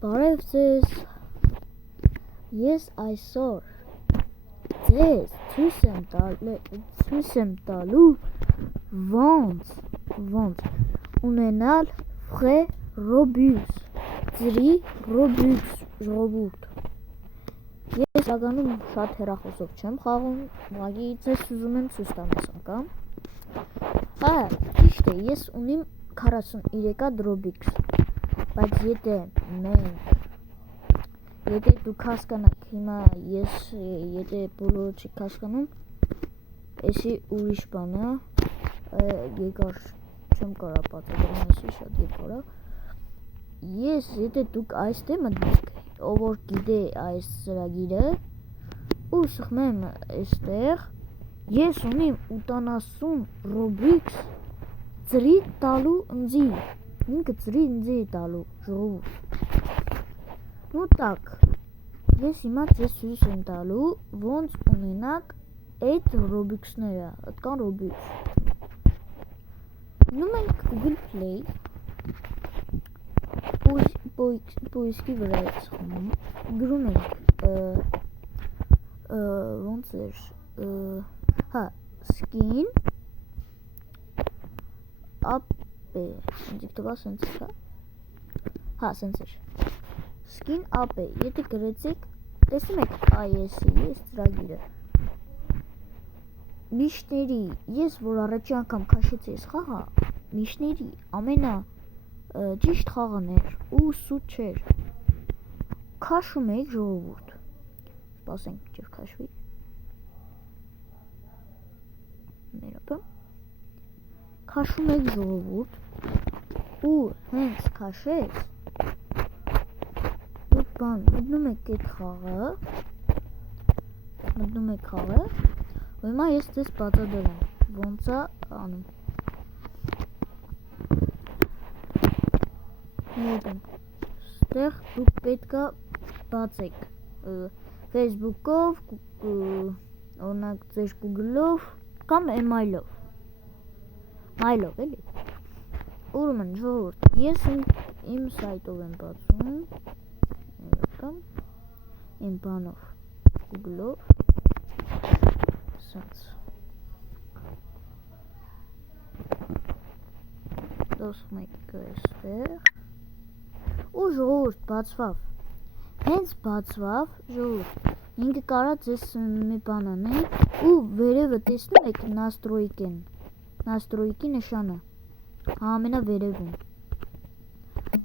Բարև ձեզ, ես այսօր ձեզ ցույց եմ տալու ոնց ունենալ ֆրե Ռոբյուս, ծրի Ռոբյուս ժողովուրդ։ Ես իրականում շատ հեռախոսով չեմ խաղում, ուղղակի ձեզ ուզում եմ ցույց տալ այս անգամ։ Ճիշտ է, ես ունիմ 43 Robux, բայց եթե դուք հասկանաք, հիմա եթե բոլորը չեք հասկանում, էսի ուրիշ բան է, երկար չեմ կարող պատասխանել, էսի շատ երկար է։ Եթե դուք այստեղ մտնեք, ով որ գիտե այս ծրագիրը, ու սխմեմ այստեղ, ես ունիմ 80 Robux ծրի տալու ընձի, ինքը ծրի ընձի է տալու ժողովուրդ։ Ну так, ես հիմա ձեզ ցույց եմ տալու ոնց ունենաք այդ Robux-ները, այդքան Robux։ Գնում ենք Google Play, պոիսկի վրա եք սխմում, գրում ենք ոնց էր, skin app, դիկտովա սենց է, սենց էր, skin app, եթե գրեցիք, տեսնում եք IS-ի, այս ծրագիրը, միշների, ես որ առաջի անգամ քաշեցի այս խաղը, միշների ամենա ճիշտ խաղն էր ու սուտ չէր, քաշում եք ժողովուրդ, սպասենք մինչև քաշվի, քաշում եք ժողովուրդ ու հենց քաշեց, դուք մտնում եք այդ խաղը, ու հիմա ես ձեզ բացատրեմ, ոնց է անում։ Ստեղ դուք պետքա բացեք Facebook-ով, օրինակ ձեր Google-ով կամ Email-ով, էլի։ Ուրեմն ժողովուրդ, ես իմ սայթով եմ բացում, իմ բանով, Google-ով, սենց։ Դոսում եք այստեղ, ու ժողովուրդ բացվավ, հենց բացվավ ժողովուրդ, ինքը կարա ձեզ մի բան անե, ու վերևը տեսնում եք настройки նշանը, ամենավերևում,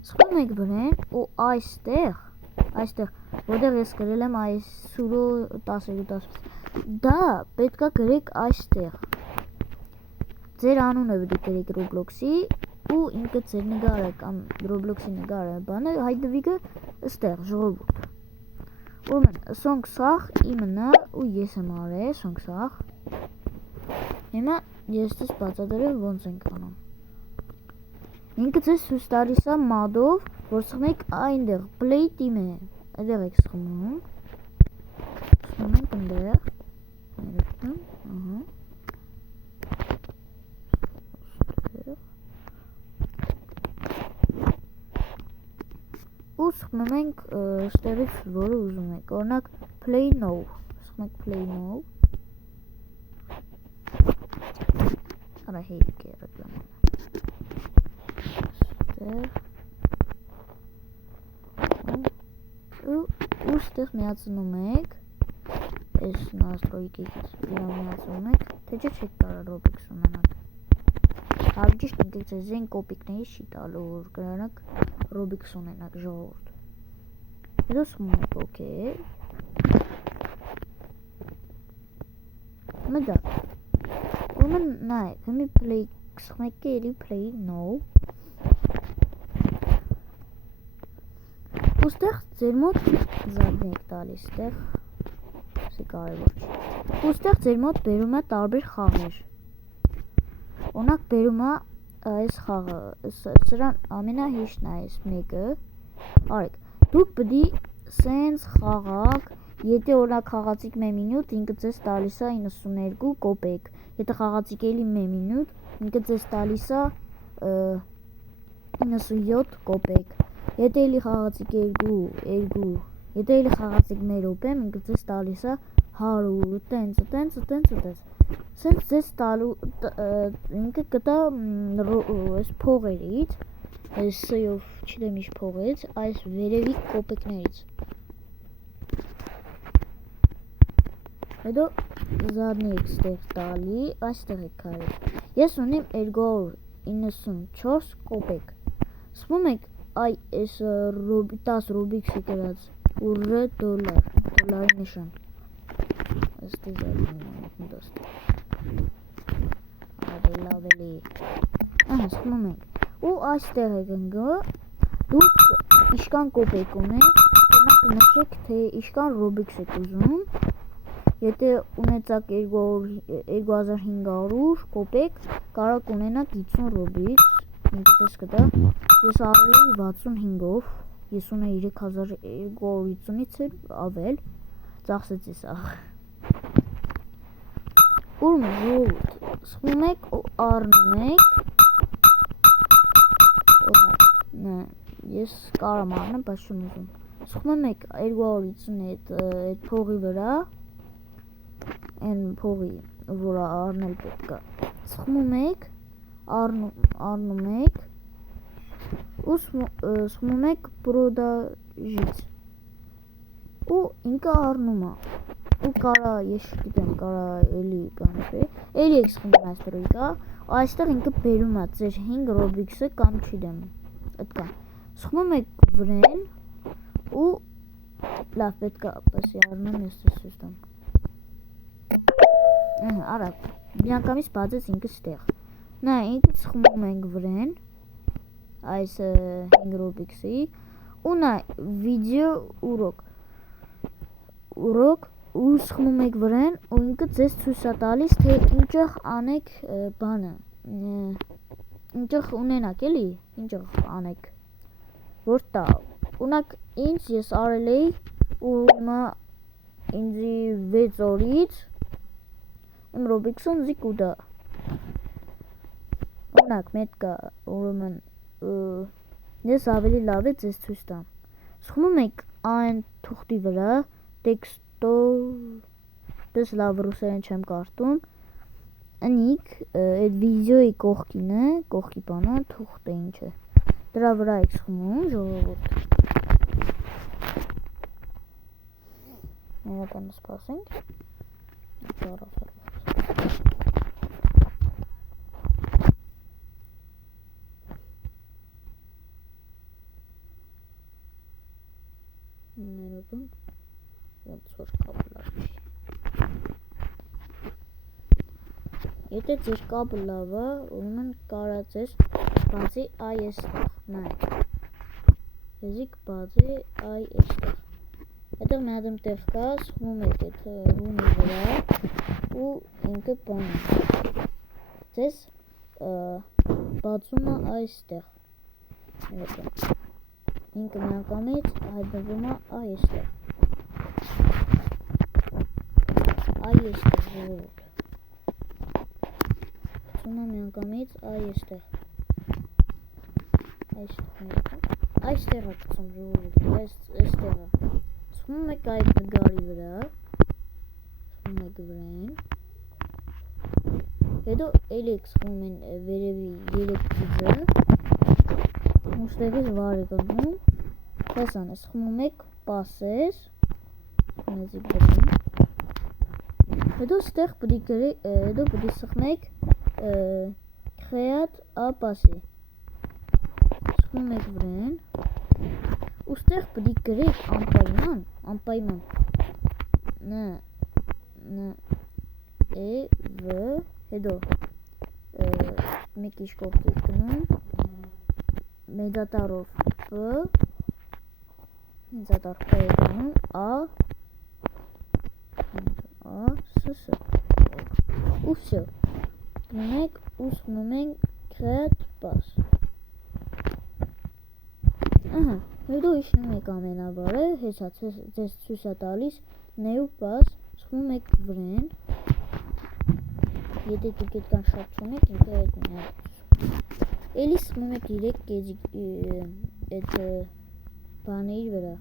սխում եք վրեն, ու այստեղ, որտեղ ես գրել եմ այս սուրո 10, դա պետքա գրեք այստեղ, ձեր անունը պետք է գրեք Roblox-ի, ու ինքը ձեր նգարը կամ Roblox-ի նգարը բանը հայտնվիքը ստեղ ժողովուրդ։ Ուրեմն սոնք սախ իմն է ու ես եմ արել սոնք սախ։ Հիմա ես ձեզ բացատրեմ ոնց ենք անում։ Ինքը ձեզ ցույց տալիս է մադով, որ սխմեք այնտեղ play team է, այդտեղ եք սխմում։ Սխմում ենք այնտեղ։ Ու սխմում ենք ստեղից, որը ուզում եք, օրինակ play now, սխմեք play now, արա հեիք է ռեկլաման, ու ստեղ միացնում եք, այս настройкից միացնում եք, թե չէ չեք կարա Robux ունենաք, ճիշտ ինքը ձեզ են կոպիկների չի տալու, որ կրանաք Robux ունենաք ժողովուրդ, հետո սխմում եք OK, մդա, ուրմն նայեք, հմի play, սխմեք էլի play now, ու ստեղ ձեր մոտ զարդն եք տալիս, ստեղ սի կարևոր չի, ու ստեղ ձեր մոտ բերում է տարբեր խաղեր, օրինակ բերում է այս խաղը, սրան ամենահեշտն է այս մեկը, արեք, դուք պդի սենց խաղակ, եթե օրինակ խաղացիք 1 մինուտ, ինքը ձեզ տալիս է 92 կոպեկ, եթե խաղացիք էլի 1 մինուտ, ինքը ձեզ տալիս է 97 կոպեկ, Եթե էլի խաղացիք 2, եթե էլի խաղացիք մեր րոպե, ինքը ձեզ տալիս է 100, տենց։ Սենց ձեզ տալու ինքը կտա այս փողերից, այս սյով չգիտեմ ինչ փողից, այս վերևի կոպեկներից։ Հետո զարնի եք ստեղ տալի, այստեղ եք կարել։ Ես ունիմ 294 կոպեկ։ Սպում եք այ այս 10 Ռուբիքսի կրած ուռը դոլարի նշան։ Ըստի զարնի դոստի։ Լավելի։ Ահա սպում եք։ Ու այստեղ եք ընգը, դուք իշքան կոպեկ ունեք, կնակ նշեք, թե իշքան Ռուբիքս եք ուզում։ Եթե ունեցաք 2500 կոպեկ, կարող ունենաք 50 Ռուբիքս, ինքը ձեզ կտա։ Ես առել էի 65-ով, 33250-ից էլ ավել, ծախսեցի սաղ։ Ուրմ ժողովուրդ, սխում եք ու առնում եք, ես կարամ առնեմ, բայց չեմ ուզում։ Սխում եք 250 այդ փողի վրա, այն փողի, որ առնել պետք է, սխում եք, առնում եք, ու սխում եք պրոդաժից, ու ինքը առնում է, ու կարա, ես չգիտեմ, կարա էլի կանչի, էլի եք սխում այստեղ իկա, այստեղ ինքը բերում է ձեր 5 Ռոբիքսը կամ չգիտեմ, այդքան, սխում եք վրեն, ու լավ պետք է պեսի առնեմ ես ցույց տամ։ Արա, միանգամից բացեց ինքը ստեղ։ Նա ինքը սխում ենք վրեն, այս 5 Ռոբիքսի, ու նա վիդեո урок ու սխում եք վրեն, ու ինքը ձեզ ցույց է տալիս, թե ինչեղ անեք բանը, ինչեղ ունենաք էլի, ինչեղ անեք, որ տա, ունակ ինձ ես արել էի, ու հիմա ինձի 6 օրից իմ Ռոբիքսում զի կուտա, ունակ մետկա, ուրեմն ես ավելի լավ է ձեզ ցույց տամ, սխում եք այն թուղթի վրա, տեքստոս լավ ռուսերեն չեմ կարդում, ընիք այդ վիդեոյի կողքի բանը թուղթ է ինչ է, դրա վրա եք սխում ժողովուրդ։ Ներական սպասենք, ներոքում, ոնց որ կապը լավ չի։ Եթե ձեր կապը լավ է, ուրեմն կարա ձեզ բացի այ էստեղ, նայեք, եզի կբացի այ էստեղ, հետև մի հատ տեղ կա, սխում եք այդ հունի վրա, ու ինքը բան է, ձեզ բացում է այստեղ, ինքը միանգամից հայտնվում է այստեղ, ժողովուրդ, գցում է միանգամից այստեղ, այստեղ է գցում ժողովուրդ, այստեղ է, սխում եք այդ նգարի վրա, սխում եք վրեն, հետո էլ եք սխում են վերևի 3 գիծը, ուստեղից վար եք ընկնում, տեսան է, սխում եք պասես, մեզիկ բրին, հետո ստեղ պդի սխմեք քրեատ ապասի, սխում եք վրեն, ու ստեղ պդի գրեք անպայման, հետո մի քիչ կողքի գնում, մեծատառով մեծատառ P գնում, S, ու վсё, գնում եք ու սխմում ենք քրեատ պաս, ահա, հետո իշնում եք ամենավարը, հեսա ձեզ ցույց է տալիս, նեու պաս, սխմում եք վրեն, եթե դուք այդքան շատ չունեք, ինքը այդ միակ, էլի սխմում եք 3 կեզիկ այդ բանի վրա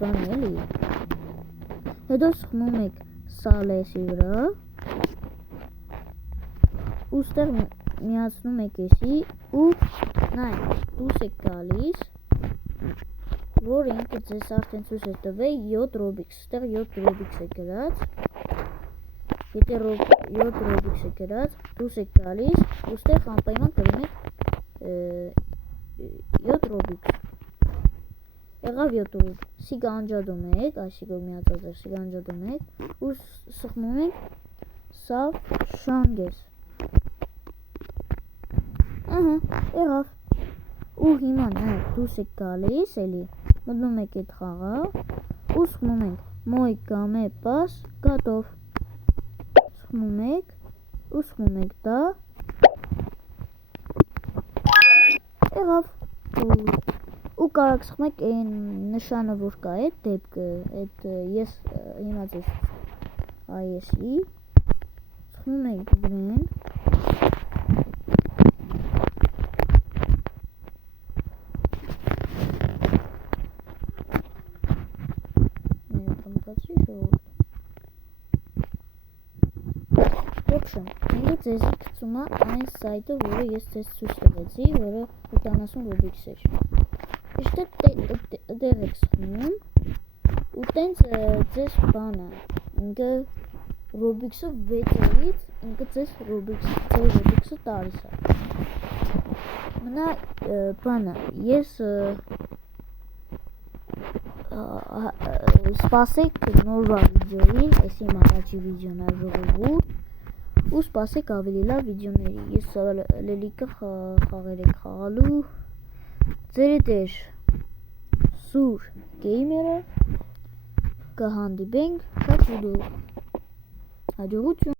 բան էլի հետո սխմում եք սալեսի վրա ու ստեղ միացնում եք էսի ու նայ դուրս եք գալիս որ ինքը ձեզ արդեն ցույց է տվել 7 Robux ստեղ 7 Robux է գրած եթե 7 Robux է գրած դուրս եք գալիս ու ստեղ անպայման գրում եք 7 Robux եղավ 7 Robux սիգա անջատում եք այսիգո միացած է սիգա անջատում եք ու սխմում եք սա շանգես եղավ ու հիմա նայեք դուրս եք գալիս էլի մտնում եք այդ խաղը ու սխմում եք մոյ կամե պաս գատով սխմում եք դա եղավ ու կարող սխմեք այն նշանը որ կա այդ դեպքը այդ ես հիմա ձեզ այսի սխմում եք դրան ինքը ձեզի գցում է այն սայթը, որը ես ձեզ ցույց տվեցի, որը 70 Robux էր։ Իշտե դեր եք սխմում ու տենց ձեզ բանը ինքը Robux-ը 6-երից ինքը ձեզ Robux-ը տալիս է։ Մնա բանը ես սպասեք նորվա վիդեոին, այս իմ առաջի վիդեոն է ժողովուրդ ու սպասեք ավելի լավ վիդեոների ես լելիկը խաղեր եք խաղալու ձեր դեր սուր գեյմերը կհանդիպենք հաջողություն